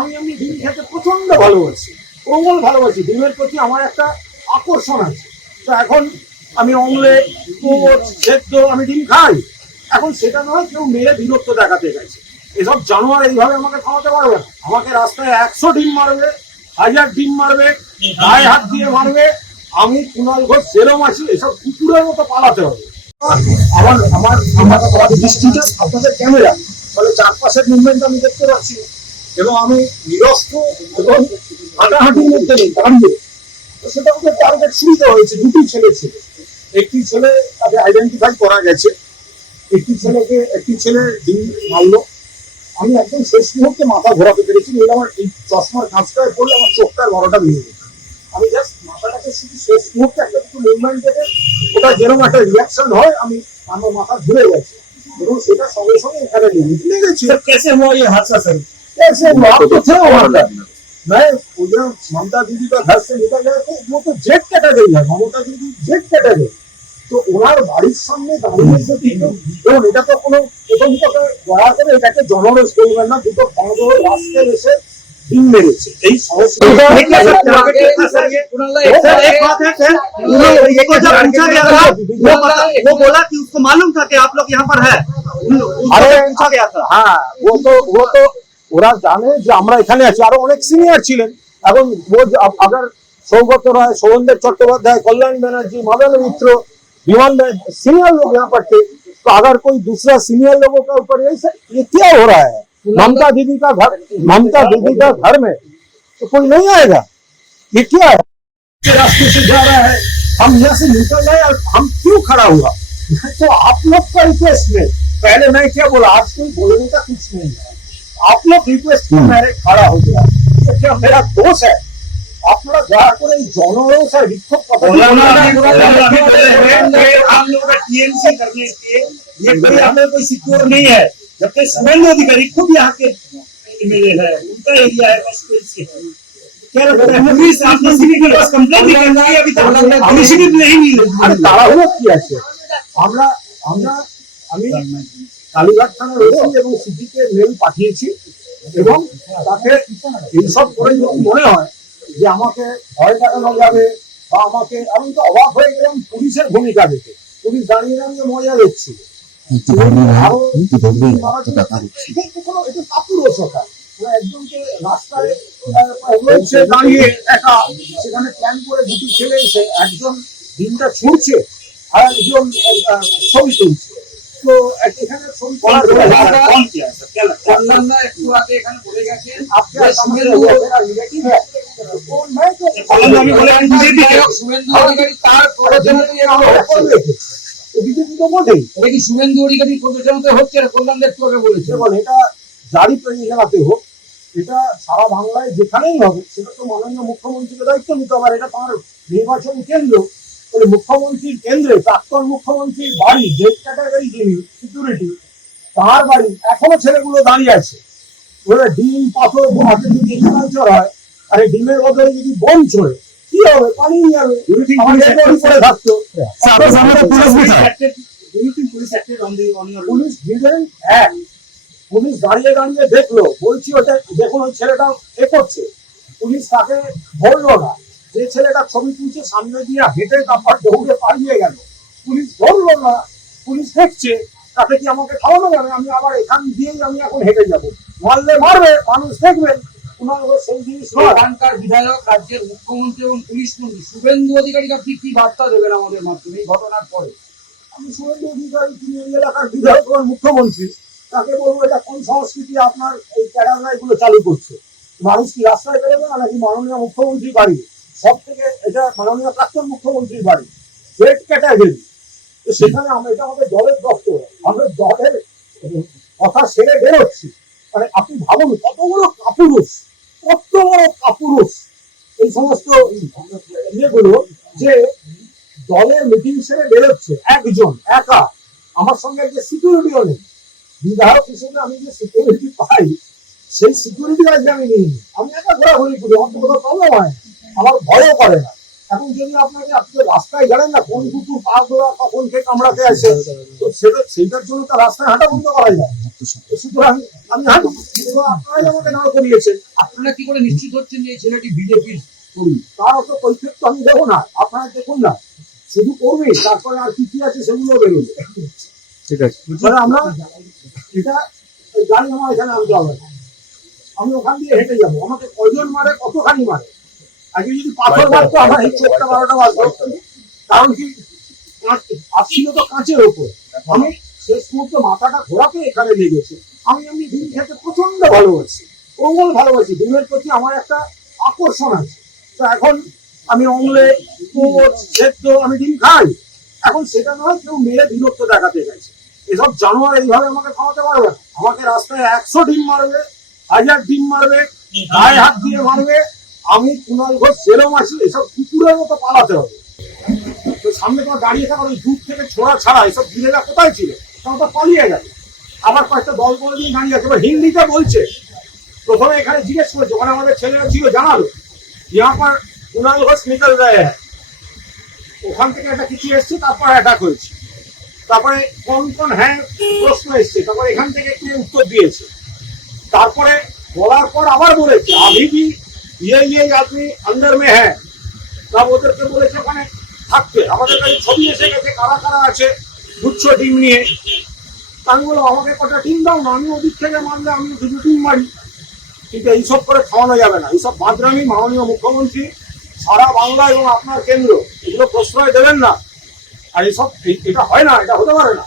আমি এমনি ডিম খেতে প্রচন্ড ভালোবাসি, প্রবল ভালোবাসি। ডিমের প্রতি আমার একটা আকর্ষণ আছে। তো এখন আমি অমলেট, টোস্ট, সেদ্ধ আমি ডিম খাই। এখন সেটা নয় কেউ মেরে বিরক্ত দেখাতে গেছে, এসব জানোয়ার এইভাবে আমাকে খাওয়াতে পারবে না। আমাকে রাস্তায় 100 ডিম মারবে, 1000 ডিম মারবে, গায়ে হাত দিয়ে মারবে, আমি কুণাল ঘোষ যেরম আছি এসব কুকুরের মতো পালাতে হবে। আমার আমার আমার দৃষ্টিটা আপনাদের ক্যামেরা, ফলে চারপাশের মুভমেন্ট আমি দেখতে পাচ্ছি এবং আমি নিরস্ত্র এবং হাঁটাহাঁটির মধ্যে নেই, দাঁড়িয়ে। তো সেটা ওদের টার্গেট সুবিধা হয়েছে। দুটি ছেলে ছিল, একটি ছেলে তাকে আইডেন্টিফাই করা গেছে, একটি ছেলে ডিম মারলো। আমি একদম শেষ মুহূর্তে মাথা ঘোরাতে পেরেছি, নইলে আমার এই চশমার কাঁচটায় পড়লে আমার চোখটার বড়টা ভেঙে যেত। আমি জাস্ট মাথাটাকে শুধু শেষ মুহূর্তে একটা কিছু মুভমেন্ট দেখে ওটা যেরকম একটা রিয়াকশন হয়, আমার মাথা ঘুরে গেছে এবং সেটা সঙ্গে সঙ্গে এখানে নিয়ে গেছি। कैसे हुआ ये हादसा सर? कैसे हुआ? आप तो थे वहां पर। मैं उधर ममता दीदी का घर से निकल गया तो वो तो जेट कैटेगरी है, ममता दीदी जेट कैटेगरी। তো ওনার বাড়ির সামনে দাঁড়িয়ে যদি এবং এটা তো কোনো প্রথম কথা দয়া করে এটাকে জনরস করবেন না, দুটো বড় রাস্তায় এসে ডিম মেরেছে এই সমস্যা। वो बोला कि उसको मालूम था कि आप लोग यहाँ पर है। अरे पूछा गया था। हाँ, वो तो ওরা জানে যে আমরা এখানে আছি। আরো অনেক সিনিয়র ছিলেন এবং अगर सौगत राय, सोहनदेव चट्टोपाध्याय, कल्याण बनर्जी, मदन मित्र, विमान सीनियर लोग यहाँ पर थे। तो अगर कोई दूसरा सीनियर लोगों के ऊपर ये क्या हो रहा है? ममता दीदी का घर में तो कोई नहीं आएगा? ये क्या है? रास्ते से जा रहा है, हम यहाँ से निकल रहे और हम क्यों खड़ा हुआ? तो आप लोग का रिक्वेस्ट में पहले मैं क्या बोला, आज कोई बोलने का कुछ नहीं है। आप लोग रिक्वेस्ट में मैंने खड़ा हो गया, तो क्या मेरा दोष है? আপনারা দয়া করে এই জনরোষে বিক্ষোভ आप लोगों का टीएमसी करने के ये कोई हमें कोई सिक्योर नहीं है। जबकि शुभेंदु अधिकारी खुद यहाँ के एमएलए है, उनका एरिया है, बस क्या लगता है पुलिस आपने सिविल के पास कंप्लेंट नहीं की अभी तक? इनिशिएटिव नहीं मिली। আর তাড়াহুড়ো কি আছে? আমি কালীঘাট থানার ওসি এবং সিপিকে মেল পাঠিয়েছি এবং তাকে এইসব করে যদি মনে হয় যে আমাকে ভয় দেখানো যাবে বা আমাকে, আমি তো অবাক হয়ে গেলাম পুলিশের ভূমিকা দেখে। পুলিশ দাঁড়িয়ে দাঁড়িয়ে মজা দেখছিল। এটা কাপুরুষতা। একজনকে রাস্তায় দাঁড়িয়ে একা সেখানে প্ল্যান করে দুটি ছেলে এসে একজন ডিমটা ছুঁড়ছে আর একজন ছবি তুলছে। তো এখানে ছবি করার একটু আগে এখানে বলে গেছেন শুভেন্দু অধিকারী প্রবেশনাতে হচ্ছে, কল্যাণ একটু আগে বলেছে। এটা জারি প্রয়োজনাতে হোক, এটা সারা বাংলায় যেখানেই হবে সেটা তো মাননীয় মুখ্যমন্ত্রীকে দায়িত্ব নিতে হবে। এটা তার নির্বাচন কেন্দ্র, মুখ্যমন্ত্রীর কেন্দ্রে প্রাক্তন মুখ্যমন্ত্রীর বাড়ি, জেড ক্যাটাগরি যিনি সিকিউরিটি, তার বাড়ি এখনো ছেলেগুলো দাঁড়িয়ে আছে। ডিম পাথর হাতে যদি চর হয়, আর ডিমের বদলে যদি বোম চড়ে কি হবে? পালিয়ে যাবে, পড়ে থাকতো। পুলিশ দাঁড়িয়ে দাঁড়িয়ে দেখলো, বলছি ওটা দেখুন ওই ছেলেটা এ করছে, পুলিশ তাকে ধরলো না। যে ছেলেটা ছবি তুলছে সামনে দিয়ে হেঁটে তারপর দৌড়ে পালিয়ে গেল, পুলিশ ধরলো না। পুলিশ দেখছে, তাতে কি আমাকে খাওয়ানো যাবে? আমি আবার এখান দিয়েই আমি এখন হেঁটে যাবো, মারলে মারবে, মানুষ দেখবেন। সেই জিনিস এখানকার বিধায়ক, রাজ্যের মুখ্যমন্ত্রী এবং পুলিশ মন্ত্রী শুভেন্দু অধিকারীকে আপনি কি বার্তা দেবেন আমাদের মাধ্যমে এই ঘটনার পরে? আমি শুভেন্দু অধিকারী, তিনি এই এলাকার বিধায়ক এবং মুখ্যমন্ত্রী, তাকে বলবো এটা কোন সংস্কৃতি আপনার এই ক্যাডাররা এগুলো চালু করছে? মানুষ কি রাস্তায় বেরোবে না নাকি মাননীয় মুখ্যমন্ত্রী বাড়ি? সব থেকে এটা মাননীয় প্রাক্তন মুখ্যমন্ত্রীর বাড়ি, জেড ক্যাটাগরি। তো সেখানে এটা আমাদের দলের দপ্তর, আমাদের দলের কথা সেরে বেরোচ্ছি। মানে আপনি ভাবুন কত বড় কাপুরুষ এই সমস্ত ইয়েগুলো, যে দলের মিটিং সেরে বেরোচ্ছে একজন একা, আমার সঙ্গে যে সিকিউরিটিও নেই। বিধায়ক হিসেবে আমি যে সিকিউরিটি পাই সেই সিকিউরিটি আজকে আমি নিইনি, আমি একা ঘোরাঘুরি করি, আমার তো কোথাও প্রবলেম হয় না, আমার ভয়ও করে না। এখন যদি আপনি রাস্তায় জানেন না কোন কুকুর পা ধরা কখন কে কামড়াতে আসে, তো সেইটার জন্য তো রাস্তায় হাঁটা বন্ধ করা যায়। সুতরাং আমি হাঁটু আপনারাই আমাকে দাঁড় করিয়েছেন। আপনারা কি করে নিশ্চিত হচ্ছেন যে এই ছেলেটি বিজেপির কর্মী? তার অত কৈফিয়ত তো আমি দেবো না, আপনারা দেখুন না, শুধু কর্মী, তারপরে আর কি কি আছে সেগুলো বেরোবে। ঠিক আছে। মানে আমরা এটা এই গাড়ি আমার এখানে আনতে হবে না, আমি ওখান দিয়ে হেঁটে যাবো, আমাকে কয়জন মারে কতখানি মারে, আজকে যদি পাথর মারতো আমার এই 12টা বাজতো, কারণ কি আসছিল তো কাঁচের ওপর, আমি শেষ মুহূর্তে মাথাটা ঘোরাতে এখানে লেগেছে। আমি এমনি ডিম খেতে প্রচন্ড ভালোবাসি, প্রবল ভালোবাসি, ডিমের প্রতি আমার একটা আকর্ষণ আছে। তো এখন আমি অমলেট, পোচ, সেদ্ধ আমি ডিম খাই, এখন সেটা নয় কেউ মেরে বিরক্ত দেখাতে গেছে, এসব জানোয়ার এইভাবে আমাকে খাওয়াতে পারবে না। আমাকে রাস্তায় 100 ডিম মারবে, 1000 ডিম মারবে, গায়ে হাত দিয়ে মারবে, আমি কুণাল ঘোষ সেরম আছি, এসব কুকুরের মতো পালাতে হবে। তো সামনে তোমার দাঁড়িয়ে থাকার ওই দূর থেকে ছোড়া ছাড়া এসব ভিড়েরা কোথায় ছিল, তখন তো পালিয়ে গেল। আবার কয়েকটা দল বলে দিয়ে দাঁড়িয়ে আছে, এবার হিন্দিতে বলছে। প্রথমে এখানে জিজ্ঞেস করেছে, ওখানে আমাদের ছেলেরা ছিল, জানালো यहाँ पर কুণাল ঘোষ নিকল রয়ে হ্যাঁ, ওখান থেকে একটা কিছু এসছে, তারপর অ্যাটাক হয়েছে, তারপরে কোন কোন হ্যাঁ প্রশ্ন এসছে, তারপরে এখান থেকে কে উত্তর দিয়েছে, তারপরে বলার পর আবার বলেছে আভি भी ये आदमी अंदर में है, সব ওদেরকে বলেছে ওখানে থাকতে। আমাদের কাছে ছবি এসে গেছে কারা কারা আছে গুচ্ছ টিম নিয়ে। আমি বললাম আমাকে কটা টিম দাও না, আমি ওদিক থেকে মারলে আমি দুটো টিম মারি। কিন্তু এইসব করে খাওয়ানো যাবে না, এইসব বাদরামি মাননীয় মুখ্যমন্ত্রী সারা বাংলা এবং আপনার কেন্দ্র এগুলো প্রশ্রয় দেবেন না। আর এইসব এটা হয় না, এটা হতে পারে না।